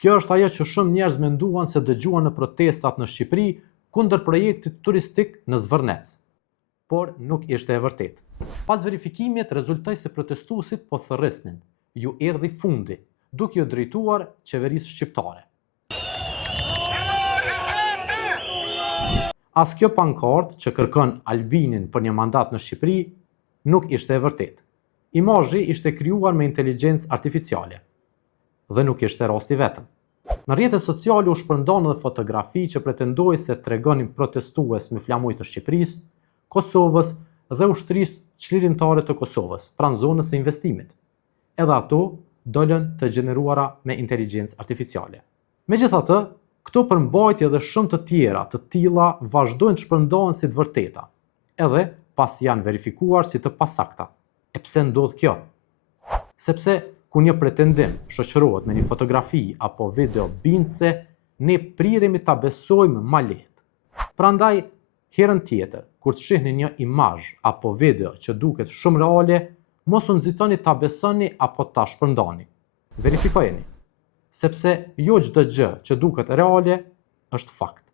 Kjo është ajo që shumë njerëz menduan se dëgjuan në protestat në Shqipëri kundër projektit turistik në Zvërnec. Por nuk ishte e vërtetë. Pas verifikimit rezultoi se protestuesit po thërrisnin. Ju erdhi fundi, duke u drejtuar qeverisë shqiptare. As kjo pankartë që kërkon Albinin për një mandat në Shqipëri nuk ishte e vërtetë. Imazhi ishte krijuar me inteligjencë artificiale. Dhe nuk ishte rasti vetëm. Në rrjetet sociale u shpërndan edhe fotografi që pretendoi se tregonin protestues me flamuj të Shqipërisë, Kosovës dhe ushtrisë çlirimtare të Kosovës, pranë zonës së investimit. Edhe ato dolën të gjeneruara me inteligjencë artificiale. Megjithatë, këto përmbajtje dhe shumë të tjera të tilla vazhdojnë të shpërndahen si të vërteta, edhe pas janë verifikuar si të pasakta. E pse ndodh kjo? Sepse kur një pretendim shoqërohet me një fotografi apo video bindse, ne priremi ta besojmë ma lehtë. Prandaj, herën tjetër, kur të shihni një imazh apo video që duket shumë reale, mos u nxitoni ta besoni apo ta shpërndani. Verifikojeni, sepse jo çdo gjë që duket reale është fakt.